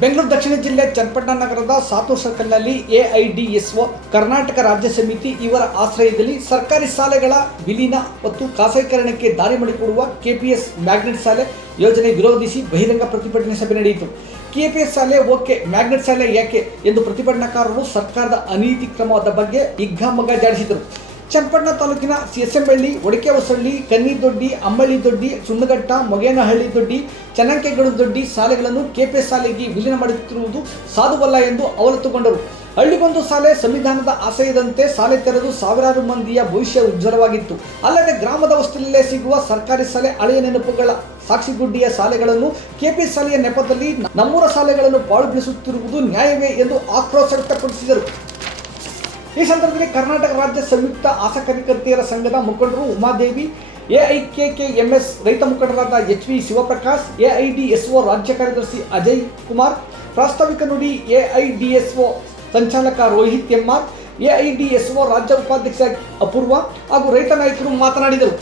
ಬೆಂಗಳೂರು ದಕ್ಷಿಣ ಜಿಲ್ಲೆ ಚನ್ನಪಟ್ಟಣ ನಗರದ ಸಾತೂರ್ ಸರ್ಕಲ್ನಲ್ಲಿ ಎಐಡಿಎಸ್ಒ ಕರ್ನಾಟಕ ರಾಜ್ಯ ಸಮಿತಿ ಇವರ ಆಶ್ರಯದಲ್ಲಿ ಸರ್ಕಾರಿ ಶಾಲೆಗಳ ವಿಲೀನ ಮತ್ತು ಖಾಸಗೀಕರಣಕ್ಕೆ ದಾರಿ ಮಾಡಿಕೊಡುವ ಕೆಪಿಎಸ್ ಮ್ಯಾಗ್ನೆಟ್ ಶಾಲೆ ಯೋಜನೆ ವಿರೋಧಿಸಿ ಬಹಿರಂಗ ಪ್ರತಿಭಟನೆ ಸಭೆ ನಡೆಯಿತು. ಕೆಪಿಎಸ್ ಶಾಲೆ ಓಕೆ, ಮ್ಯಾಗ್ನೆಟ್ ಶಾಲೆ ಯಾಕೆ ಎಂದು ಪ್ರತಿಭಟನಾಕಾರರು ಸರ್ಕಾರದ ಅನೀತಿ ಕ್ರಮದ ಬಗ್ಗೆ ಹಿಗ್ಗಾಮುಗ್ಗಾ ಜಾಡಿಸಿದರು. ಚನ್ನಪಟ್ಟಣ ತಾಲೂಕಿನ ಎಸ್ಎಂಬಳ್ಳಿ, ಒಡಕೆಹೊಸಳ್ಳಿ, ಕನ್ನಿದೊಡ್ಡಿ, ಅಂಬಳ್ಳಿ ದೊಡ್ಡಿ, ಸುಣ್ಣಘಟ್ಟ, ಮೊಗೇನಹಳ್ಳಿ ದೊಡ್ಡಿ, ಚನ್ನಂಕೆಗೌಡ ದೊಡ್ಡಿ ಶಾಲೆಗಳನ್ನು ಕೆಪಿಎಸ್ ಶಾಲೆಗೆ ವಿಲೀನ ಮಾಡುತ್ತಿರುವುದು ಸಾಧುವಲ್ಲ ಎಂದು ಅವಲತ್ತುಕೊಂಡರು. ಹಳ್ಳಿಗೊಂದು ಶಾಲೆ ಸಂವಿಧಾನದ ಆಶಯದಂತೆ ಶಾಲೆ ತೆರೆದು ಸಾವಿರಾರು ಮಂದಿಯ ಭವಿಷ್ಯ ಉಜ್ವಲವಾಗಿತ್ತು. ಅಲ್ಲದೆ ಗ್ರಾಮದ ಹೊಸ್ತಿಲಲ್ಲೇ ಸಿಗುವ ಸರ್ಕಾರಿ ಶಾಲೆ ಹಳೆಯ ನೆನಪುಗಳ ಸಾಕ್ಷಿಗುಡ್ಡಿಯ ಶಾಲೆಗಳನ್ನು ಕೆಪಿಎಸ್ ಶಾಲೆಯ ನೆಪದಲ್ಲಿ ನಮ್ಮೂರ ಶಾಲೆಗಳನ್ನು ಪಾಳು ಬೀಳಿಸುತ್ತಿರುವುದು ನ್ಯಾಯವೇ ಎಂದು ಆಕ್ರೋಶ ವ್ಯಕ್ತಪಡಿಸಿದರು. ಈ ಸಂದರ್ಭದಲ್ಲಿ ಕರ್ನಾಟಕ ರಾಜ್ಯ ಸಂಯುಕ್ತ ಆಶಾ ಕಾರ್ಯಕರ್ತೆಯರ ಸಂಘದ ಮುಖಂಡರು ಉಮಾದೇವಿ, ಎಐಕೆಕೆಎಂಎಸ್ ರೈತ ಮುಖಂಡರಾದ ಎಚ್ವಿ ಶಿವಪ್ರಕಾಶ್, ಎಐಡಿಎಸ್ಒ ರಾಜ್ಯ ಕಾರ್ಯದರ್ಶಿ ಅಜಯ್ ಕುಮಾರ್, ಪ್ರಾಸ್ತಾವಿಕ ನುಡಿ ಎಐಡಿಎಸ್ಒ ಸಂಚಾಲಕ ರೋಹಿತ್ ಎಂಆರ್, ಎಐಡಿಎಸ್ಒ ರಾಜ್ಯ ಉಪಾಧ್ಯಕ್ಷ ಅಪೂರ್ವ ಹಾಗೂ ರೈತ ನಾಯಕರು ಮಾತನಾಡಿದರು.